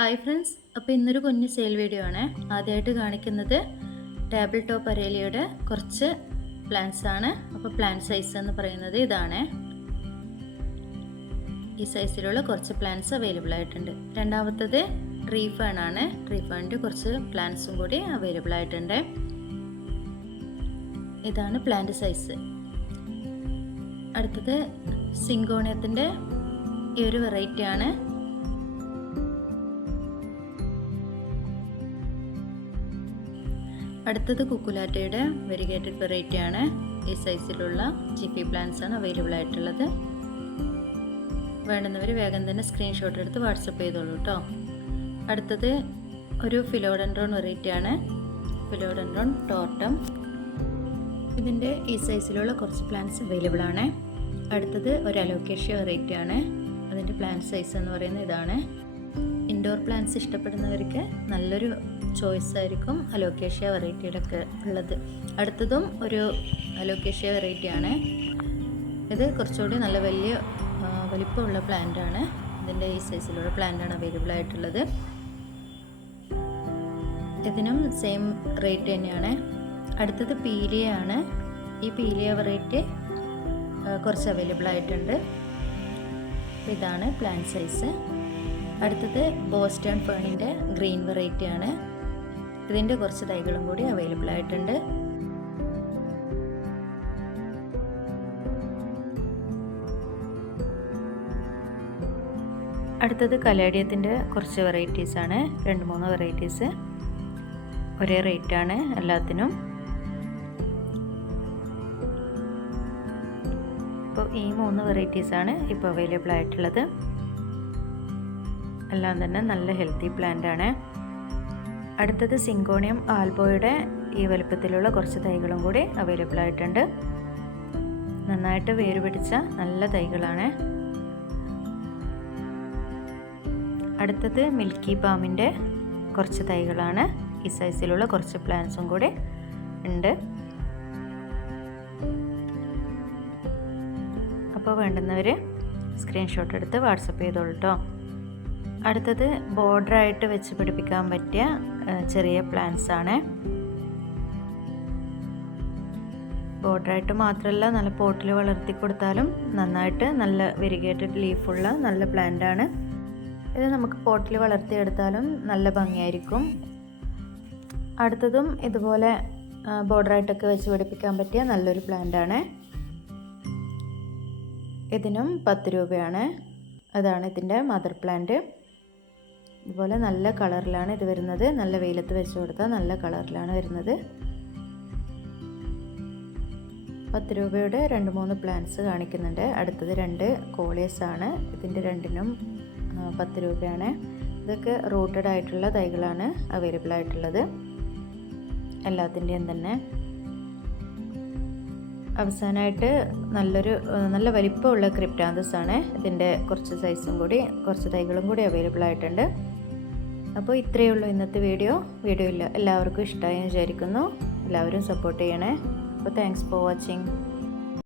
Hi friends അപ്പോൾ ഇന്നൊരു കുഞ്ഞ് സെയിൽ വീഡിയോ ആണ്. ആദ്യമായിട്ട് കാണിക്കുന്നത് ടേബിൾ ടോപ്പ് അരേലിയുടെ കുറച്ച് പ്ലാന്റ്സ് ആണ്. അപ്പോൾ പ്ലാന്റ് സൈസ് എന്ന് പറയുന്നത് ഇതാണ്. ഈ സൈസിലുള്ള കുറച്ച് പ്ലാന്റ്സ് അവൈലബിൾ ആയിട്ടുണ്ട്. രണ്ടാമത്തത് ട്രീ ഫേൺ ആണ് ട്രീ ഫേണിന്റെ കുറച്ച് പ്ലാന്റ്സും കൂടി അവൈലബിൾ ആയിട്ടുണ്ട്. ഇതാണ് പ്ലാന്റ് സൈസ് അടുത്തത് സിങ്കോണിയത്തിന്റെ ഈ ഒരു വെറൈറ്റി അടുത്തത് കുക്കുലാറ്റയുടെ വെരിഗേറ്റഡ് വെറൈറ്റി ആണ്. ഈ സൈസിലുള്ള ജിഫി പ്ലാന്റ്സ് ആണ് അവൈലബിൾ ആയിട്ടുള്ളത്. വേണ്ടുന്നവർ വേഗം തന്നെ സ്ക്രീൻഷോട്ട് എടുത്ത് വാട്സപ്പ് ചെയ്തോളൂ കേട്ടോ അടുത്തത് ഒരു ഫിലോഡൻഡ്രോൺ വെറൈറ്റി ആണ്. ഫിലോഡൻഡ്രോൺ ടോട്ടം ഇതിന്റെ ഈ സൈസിലുള്ള കുറച്ച് പ്ലാന്റ്സ് അവൈലബിൾ ആണ്. അടുത്തത് ഒരു അലോക്കേഷ്യ വെറൈറ്റി ആണ്. അതിന്റെ പ്ലാന്റ് സൈസ് എന്ന് പറയുന്നത് ഇതാണ്. ഇൻഡോർ പ്ലാന്റ്സ് ഇഷ്ടപ്പെടുന്നവർക്ക് നല്ലൊരു ചോയ്സ് ആയിരിക്കും അലോക്കേഷ്യ വെറൈറ്റിയുടെ ഒക്കെ ഉള്ളത്. അടുത്തതും ഒരു അലോക്കേഷ്യ വെറൈറ്റിയാണ് ഇത് കുറച്ചുകൂടി നല്ല വലിയ വലിപ്പമുള്ള പ്ലാന്റ് ആണ്. ഇതിന്റെ ഈ സൈസിലുള്ള പ്ലാന്റ് ആണ് അവൈലബിൾ ആയിട്ടുള്ളത്. ഇതിനും സെയിം റേറ്റ് തന്നെയാണ്. അടുത്തത് പീലിയ ആണ്. ഈ പീലിയ വെറൈറ്റി കുറച്ച് അവൈലബിൾ ആയിട്ടുണ്ട്. ഇതാണ് പ്ലാന്റ് സൈസ് അടുത്തത് ബോസ്റ്റൺ ഫേണിന്റെ ഗ്രീൻ വെറൈറ്റി ആണ് ഇതിന്റെ കുറച്ച് തൈകളും കൂടി അവൈലബിൾ ആയിട്ടുണ്ട്. അടുത്തത് കലേഡിയത്തിന്റെ കുറച്ച് വെറൈറ്റീസ് ആണ്. രണ്ട് മൂന്ന് വെറൈറ്റീസ്. ഒരേ റേറ്റ് ആണ് എല്ലാത്തിനും. അപ്പോൾ ഈ മൂന്ന് വെറൈറ്റീസ് ആണ് ഇപ്പോൾ അവൈലബിൾ ആയിട്ടുള്ളത്. എല്ലാം തന്നെ നല്ല ഹെൽത്തി പ്ലാന്റ് ആണ്. അടുത്തത് സിങ്കോണിയം ആൽബോയുടെ ഈ വലുപ്പത്തിലുള്ള കുറച്ച് തൈകളും കൂടി അവൈലബിൾ ആയിട്ടുണ്ട്. നന്നായിട്ട് വേര് പിടിച്ച നല്ല തൈകളാണ്. അടുത്തത് മിൽക്കി പാമിന്റെ കുറച്ച് തൈകളാണ്. ഈ സൈസിലുള്ള കുറച്ച് പ്ലാന്റ്സും കൂടി ഉണ്ട്. അപ്പോൾ വേണ്ടുന്നവർ സ്ക്രീൻഷോട്ട് എടുത്ത് വാട്സപ്പ് ചെയ്തോളൂ കേട്ടോ അടുത്തത് ബോർഡറായിട്ട് വെച്ച് പിടിപ്പിക്കാൻ പറ്റിയ ചെറിയ പ്ലാന്റ്സ് ആണ്. ബോർഡറായിട്ട് മാത്രമല്ല നല്ല പോട്ടിൽ വളർത്തി കൊടുത്താലും നന്നായിട്ട് നല്ല വെരിഗേറ്റഡ് ലീഫുള്ള നല്ല പ്ലാന്റ് ആണ്. ഇത് നമുക്ക് പോട്ടിൽ വളർത്തിയെടുത്താലും നല്ല ഭംഗിയായിരിക്കും. അടുത്തതും ഇതുപോലെ ബോർഡറായിട്ടൊക്കെ വെച്ച് പിടിപ്പിക്കാൻ പറ്റിയ നല്ലൊരു പ്ലാന്റ് ആണ്. ഇതിനും പത്ത് രൂപയാണ്. അതാണ് ഇതിന്റെ മദർ പ്ലാന്റ് ഇതുപോലെ നല്ല കളറിലാണ് ഇത് വരുന്നത്. നല്ല വെയിലത്ത് വെച്ച് കൊടുത്താൽ നല്ല കളറിലാണ് വരുന്നത്. പത്ത് രൂപയുടെ രണ്ട് മൂന്ന് പ്ലാന്റ്സ് കാണിക്കുന്നുണ്ട്. അടുത്തത് രണ്ട് കോളിയസ് ആണ്. ഇതിന്റെ രണ്ടിനും പത്ത് രൂപയാണ്. ഇതൊക്കെ റൂട്ടഡ് ആയിട്ടുള്ള തൈകളാണ് അവൈലബിൾ ആയിട്ടുള്ളത്. എല്ലാത്തിന്റെയും തന്നെ. അവസാനമായിട്ട് നല്ലൊരു നല്ല വലിപ്പമുള്ള ക്രിപ്റ്റാന്തസ് ആണ്. ഇതിന്റെ കുറച്ച് സൈസും കൂടി കുറച്ച് തൈകളും കൂടി അവൈലബിൾ ആയിട്ടുണ്ട്. അപ്പോൾ ഇത്രയേ ഉള്ളൂ ഇന്നത്തെ വീഡിയോ. വീഡിയോ ഇല്ല എല്ലാവർക്കും ഇഷ്ടമായി വിചാരിക്കുന്നു. എല്ലാവരും സപ്പോർട്ട് ചെയ്യണേ. അപ്പോൾ താങ്ക്സ് ഫോർ വാച്ചിങ്